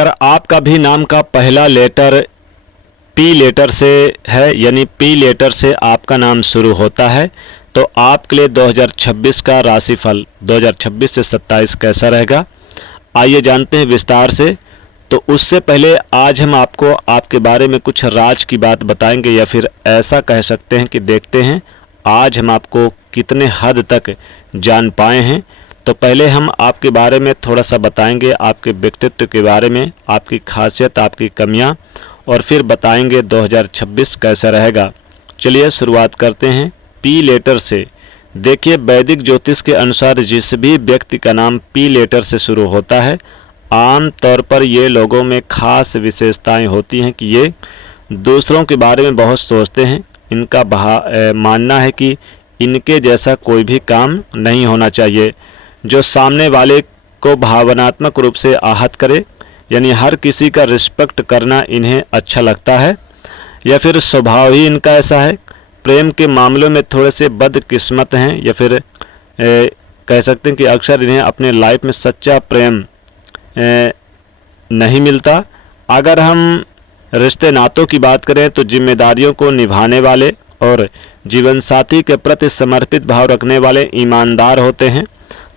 अगर आपका भी नाम का पहला लेटर पी लेटर से है, यानी पी लेटर से आपका नाम शुरू होता है, तो आपके लिए 2026 का राशिफल 2026 से 27 कैसा रहेगा, आइए जानते हैं विस्तार से। तो उससे पहले आज हम आपको आपके बारे में कुछ राज की बात बताएंगे, या फिर ऐसा कह सकते हैं कि देखते हैं आज हम आपको कितने हद तक जान पाए हैं। तो पहले हम आपके बारे में थोड़ा सा बताएंगे, आपके व्यक्तित्व के बारे में, आपकी खासियत, आपकी कमियां, और फिर बताएंगे 2026 कैसा रहेगा। चलिए शुरुआत करते हैं पी लेटर से। देखिए, वैदिक ज्योतिष के अनुसार जिस भी व्यक्ति का नाम पी लेटर से शुरू होता है, आम तौर पर ये लोगों में खास विशेषताएं होती हैं कि ये दूसरों के बारे में बहुत सोचते हैं। इनका मानना है कि इनके जैसा कोई भी काम नहीं होना चाहिए जो सामने वाले को भावनात्मक रूप से आहत करे, यानी हर किसी का रिस्पेक्ट करना इन्हें अच्छा लगता है, या फिर स्वभाव ही इनका ऐसा है। प्रेम के मामलों में थोड़े से बदकिस्मत हैं, या फिर कह सकते हैं कि अक्सर इन्हें अपने लाइफ में सच्चा प्रेम नहीं मिलता। अगर हम रिश्ते नातों की बात करें तो जिम्मेदारियों को निभाने वाले और जीवनसाथी के प्रति समर्पित भाव रखने वाले ईमानदार होते हैं,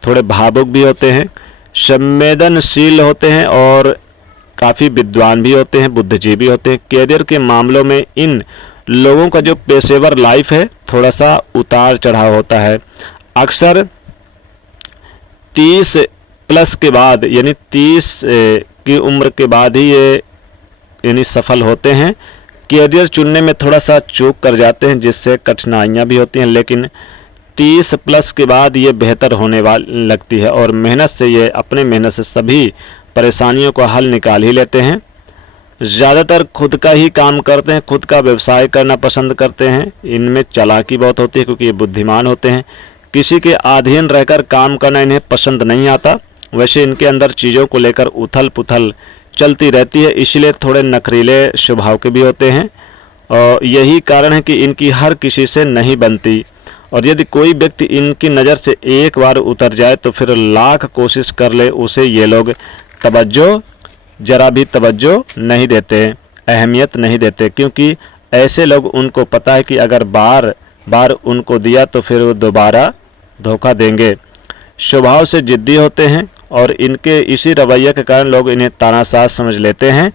थोड़े भावुक भी होते हैं, संवेदनशील होते हैं और काफ़ी विद्वान भी होते हैं, बुद्धिजीवी होते हैं। कैरियर के मामलों में इन लोगों का जो पेशेवर लाइफ है थोड़ा सा उतार चढ़ाव होता है। अक्सर 30 प्लस के बाद, यानी 30 की उम्र के बाद ही ये यानी सफल होते हैं। कैरियर चुनने में थोड़ा सा चूक कर जाते हैं, जिससे कठिनाइयाँ भी होती हैं, लेकिन 30 प्लस के बाद ये बेहतर होने वाली लगती है और मेहनत से ये अपने मेहनत से सभी परेशानियों का हल निकाल ही लेते हैं। ज़्यादातर खुद का ही काम करते हैं, खुद का व्यवसाय करना पसंद करते हैं। इनमें चालाकी बहुत होती है क्योंकि ये बुद्धिमान होते हैं। किसी के अधीन रहकर काम करना इन्हें पसंद नहीं आता। वैसे इनके अंदर चीज़ों को लेकर उथल पुथल चलती रहती है, इसलिए थोड़े नखरीले स्वभाव के भी होते हैं और यही कारण है कि इनकी हर किसी से नहीं बनती। और यदि कोई व्यक्ति इनकी नज़र से एक बार उतर जाए तो फिर लाख कोशिश कर ले उसे ये लोग जरा भी तवज्जो नहीं देते, अहमियत नहीं देते, क्योंकि ऐसे लोग उनको पता है कि अगर बार बार उनको दिया तो फिर वो दोबारा धोखा देंगे। स्वभाव से जिद्दी होते हैं और इनके इसी रवैये के कारण लोग इन्हें तानाशाह समझ लेते हैं,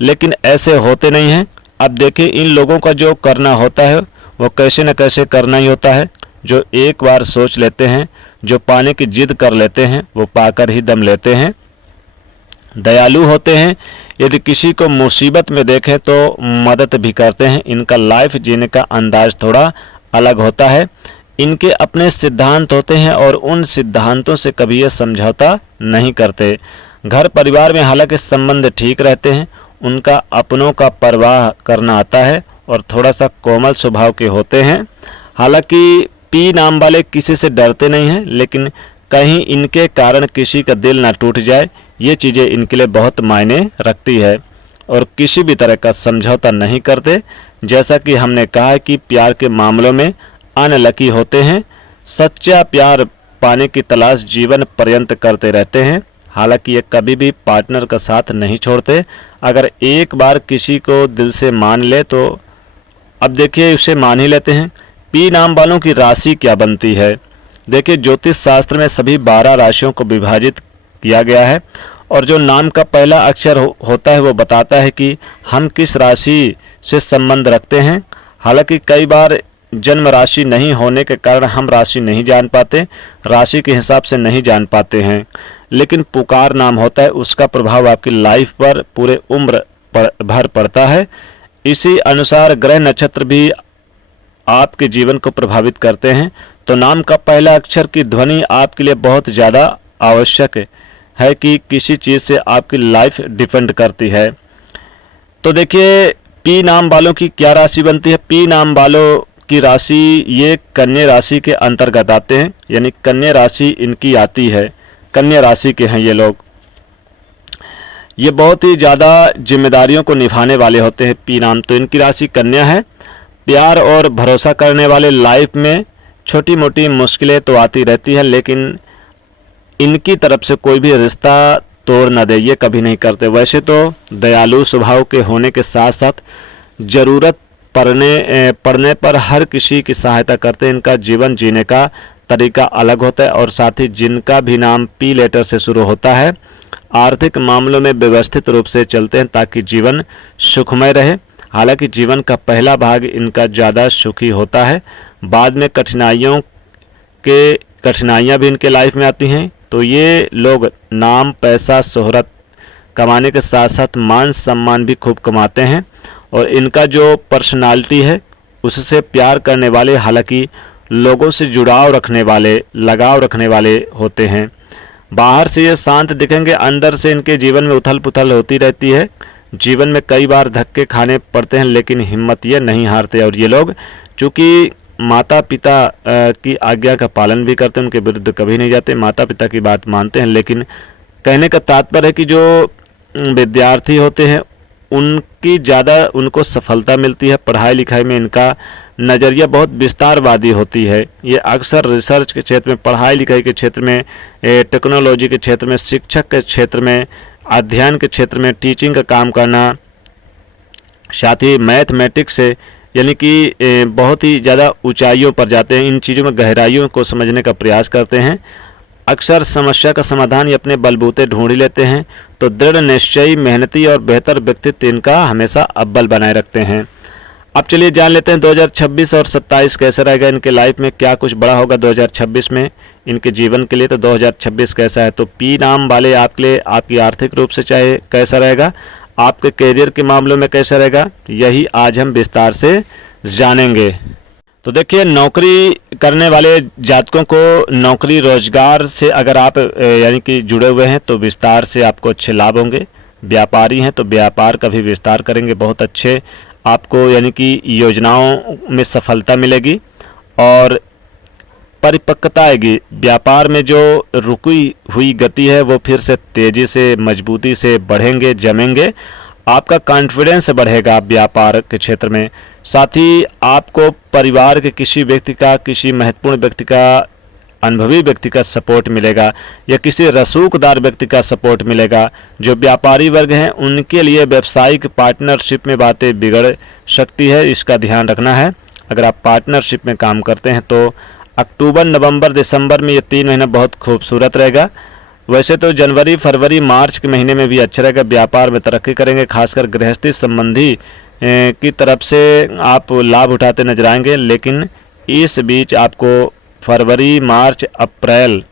लेकिन ऐसे होते नहीं हैं। अब देखिए, इन लोगों का जो करना होता है वो कैसे न कैसे करना ही होता है। जो एक बार सोच लेते हैं, जो पाने की जिद कर लेते हैं, वो पाकर ही दम लेते हैं। दयालु होते हैं, यदि किसी को मुसीबत में देखें तो मदद भी करते हैं। इनका लाइफ जीने का अंदाज थोड़ा अलग होता है। इनके अपने सिद्धांत होते हैं और उन सिद्धांतों से कभी ये समझौता नहीं करते। घर परिवार में हालांकि संबंध ठीक रहते हैं, उनका अपनों का परवाह करना आता है और थोड़ा सा कोमल स्वभाव के होते हैं। हालांकि पी नाम वाले किसी से डरते नहीं हैं, लेकिन कहीं इनके कारण किसी का दिल ना टूट जाए, ये चीज़ें इनके लिए बहुत मायने रखती है और किसी भी तरह का समझौता नहीं करते। जैसा कि हमने कहा है कि प्यार के मामलों में अनलकी होते हैं, सच्चा प्यार पाने की तलाश जीवन पर्यंत करते रहते हैं। हालांकि ये कभी भी पार्टनर का साथ नहीं छोड़ते। अगर एक बार किसी को दिल से मान ले तो अब देखिए उसे मान ही लेते हैं। पी नाम वालों की राशि क्या बनती है? देखिए, ज्योतिष शास्त्र में सभी 12 राशियों को विभाजित किया गया है और जो नाम का पहला अक्षर होता है वो बताता है कि हम किस राशि से संबंध रखते हैं। हालांकि कई बार जन्म राशि नहीं होने के कारण हम राशि नहीं जान पाते, राशि के हिसाब से नहीं जान पाते हैं, लेकिन पुकार नाम होता है, उसका प्रभाव आपकी लाइफ पर पूरे उम्र भर पड़ता है। इसी अनुसार ग्रह नक्षत्र भी आपके जीवन को प्रभावित करते हैं। तो नाम का पहला अक्षर की ध्वनि आपके लिए बहुत ज़्यादा आवश्यक है कि किसी चीज़ से आपकी लाइफ डिपेंड करती है। तो देखिए, पी नाम वालों की क्या राशि बनती है? पी नाम वालों की राशि ये कन्या राशि के अंतर्गत आते हैं, यानी कन्या राशि इनकी आती है। कन्या राशि के हैं ये लोग। ये बहुत ही ज़्यादा जिम्मेदारियों को निभाने वाले होते हैं। पी नाम तो इनकी राशि कन्या है। प्यार और भरोसा करने वाले लाइफ में छोटी मोटी मुश्किलें तो आती रहती हैं, लेकिन इनकी तरफ से कोई भी रिश्ता तोड़ न दे, ये कभी नहीं करते। वैसे तो दयालु स्वभाव के होने के साथ साथ ज़रूरत पड़ने पर हर किसी की सहायता करते हैं। इनका जीवन जीने का तरीका अलग होता है और साथ ही जिनका भी नाम पी लेटर से शुरू होता है, आर्थिक मामलों में व्यवस्थित रूप से चलते हैं ताकि जीवन सुखमय रहे। हालांकि जीवन का पहला भाग इनका ज़्यादा सुखी होता है, बाद में कठिनाइयाँ भी इनके लाइफ में आती हैं। तो ये लोग नाम, पैसा, शोहरत कमाने के साथ साथ मान सम्मान भी खूब कमाते हैं और इनका जो पर्सनालिटी है उससे प्यार करने वाले, हालांकि लोगों से जुड़ाव रखने वाले, लगाव रखने वाले होते हैं। बाहर से ये शांत दिखेंगे, अंदर से इनके जीवन में उथल पुथल होती रहती है। जीवन में कई बार धक्के खाने पड़ते हैं लेकिन हिम्मत ये नहीं हारते। और ये लोग चूँकि माता पिता की आज्ञा का पालन भी करते हैं, उनके विरुद्ध कभी नहीं जाते, माता पिता की बात मानते हैं। लेकिन कहने का तात्पर्य है कि जो विद्यार्थी होते हैं उनकी ज़्यादा उनको सफलता मिलती है। पढ़ाई लिखाई में इनका नज़रिया बहुत विस्तारवादी होती है। ये अक्सर रिसर्च के क्षेत्र में, पढ़ाई लिखाई के क्षेत्र में, टेक्नोलॉजी के क्षेत्र में, शिक्षक के क्षेत्र में, अध्ययन के क्षेत्र में, टीचिंग का काम करना, साथ ही मैथमेटिक्स से यानी कि बहुत ही ज़्यादा ऊंचाइयों पर जाते हैं। इन चीज़ों में गहराइयों को समझने का प्रयास करते हैं। अक्सर समस्या का समाधान ये अपने बलबूते ढूंढ ही लेते हैं। तो दृढ़ निश्चयी, मेहनती और बेहतर व्यक्तित्व इनका हमेशा अव्वल बनाए रखते हैं। अब चलिए जान लेते हैं 2026 और 27 कैसा रहेगा इनके लाइफ में, क्या कुछ बड़ा होगा 2026 में इनके जीवन के लिए। तो 2026 कैसा है, तो पी नाम वाले आपके लिए आपकी आर्थिक रूप से चाहे कैसा रहेगा, आपके करियर के मामलों में कैसा रहेगा, यही आज हम विस्तार से जानेंगे। तो देखिए, नौकरी करने वाले जातकों को नौकरी रोजगार से अगर आप यानी कि जुड़े हुए हैं तो विस्तार से आपको अच्छे लाभ होंगे। व्यापारी हैं तो व्यापार का भी विस्तार करेंगे, बहुत अच्छे आपको यानी कि योजनाओं में सफलता मिलेगी और परिपक्वता आएगी। व्यापार में जो रुकी हुई गति है वो फिर से तेज़ी से, मजबूती से बढ़ेंगे, जमेंगे। आपका कॉन्फिडेंस बढ़ेगा व्यापार के क्षेत्र में। साथ ही आपको परिवार के किसी व्यक्ति का, किसी महत्वपूर्ण व्यक्ति का, अनुभवी व्यक्ति का सपोर्ट मिलेगा या किसी रसूखदार व्यक्ति का सपोर्ट मिलेगा। जो व्यापारी वर्ग हैं उनके लिए व्यावसायिक पार्टनरशिप में बातें बिगड़ सकती है, इसका ध्यान रखना है। अगर आप पार्टनरशिप में काम करते हैं तो अक्टूबर, नवंबर, दिसंबर में ये 3 महीना बहुत खूबसूरत रहेगा। वैसे तो जनवरी, फरवरी, मार्च के महीने में भी अच्छा रहेगा। व्यापार में तरक्की करेंगे, खासकर गृहस्थी संबंधी की तरफ से आप लाभ उठाते नजर आएंगे। लेकिन इस बीच आपको फरवरी, मार्च, अप्रैल,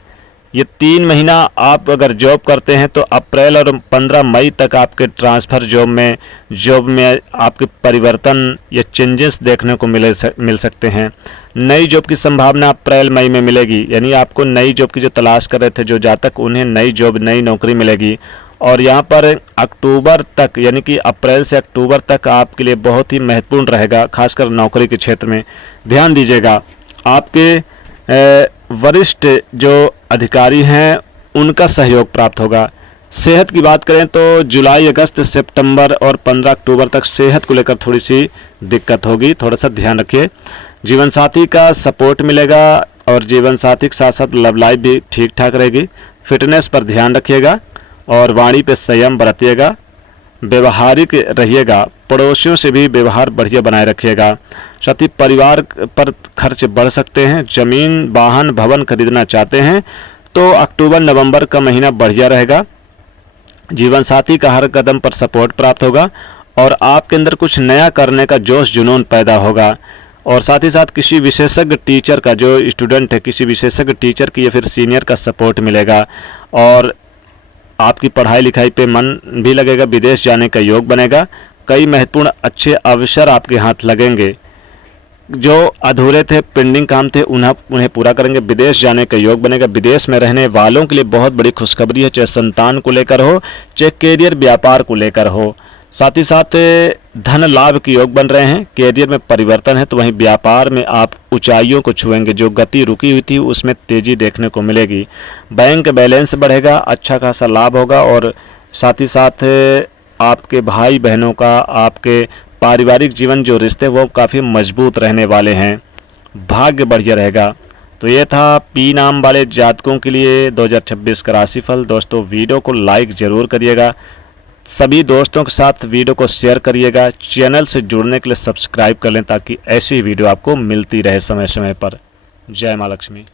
ये 3 महीना आप अगर जॉब करते हैं तो अप्रैल और 15 मई तक आपके ट्रांसफ़र जॉब में आपके परिवर्तन या चेंजेस देखने को मिल सकते हैं। नई जॉब की संभावना अप्रैल मई में मिलेगी, यानी आपको नई जॉब की जो तलाश कर रहे थे जो जातक, उन्हें नई जॉब, नई नौकरी मिलेगी। और यहाँ पर अक्टूबर तक यानी कि अप्रैल से अक्टूबर तक आपके लिए बहुत ही महत्वपूर्ण रहेगा, खासकर नौकरी के क्षेत्र में ध्यान दीजिएगा। आपके वरिष्ठ जो अधिकारी हैं उनका सहयोग प्राप्त होगा। सेहत की बात करें तो जुलाई, अगस्त, सितंबर और 15 अक्टूबर तक सेहत को लेकर थोड़ी सी दिक्कत होगी, थोड़ा सा ध्यान रखिए। जीवन साथी का सपोर्ट मिलेगा और जीवन साथी के साथ साथ लव लाइफ भी ठीक ठाक रहेगी। फिटनेस पर ध्यान रखिएगा और वाणी पे संयम बरतिएगा। व्यवहारिक रहिएगा, पड़ोसियों से भी व्यवहार बढ़िया बनाए रखिएगा। साथ ही परिवार पर खर्च बढ़ सकते हैं। जमीन, वाहन, भवन खरीदना चाहते हैं तो अक्टूबर, नवंबर का महीना बढ़िया रहेगा। जीवन साथी का हर कदम पर सपोर्ट प्राप्त होगा और आपके अंदर कुछ नया करने का जोश जुनून पैदा होगा। और साथ ही साथ किसी विशेषज्ञ टीचर का, जो स्टूडेंट है, किसी विशेषज्ञ टीचर की या फिर सीनियर का सपोर्ट मिलेगा और आपकी पढ़ाई लिखाई पे मन भी लगेगा। विदेश जाने का योग बनेगा। कई महत्वपूर्ण अच्छे अवसर आपके हाथ लगेंगे। जो अधूरे थे, पेंडिंग काम थे, उन्हें पूरा करेंगे। विदेश जाने का योग बनेगा। विदेश में रहने वालों के लिए बहुत बड़ी खुशखबरी है, चाहे संतान को लेकर हो, चाहे कैरियर, व्यापार को लेकर हो। साथ ही साथ धन लाभ के योग बन रहे हैं। कैरियर में परिवर्तन है तो वहीं व्यापार में आप ऊंचाइयों को छुएंगे। जो गति रुकी हुई थी उसमें तेजी देखने को मिलेगी। बैंक बैलेंस बढ़ेगा, अच्छा खासा लाभ होगा। और साथ ही साथ आपके भाई बहनों का, आपके पारिवारिक जीवन, जो रिश्ते वो काफ़ी मजबूत रहने वाले हैं। भाग्य बढ़िया रहेगा। तो ये था पी नाम वाले जातकों के लिए 2026 का राशिफल। दोस्तों वीडियो को लाइक ज़रूर करिएगा, सभी दोस्तों के साथ वीडियो को शेयर करिएगा, चैनल से जुड़ने के लिए सब्सक्राइब कर लें ताकि ऐसी वीडियो आपको मिलती रहे समय समय पर। जय माँ लक्ष्मी।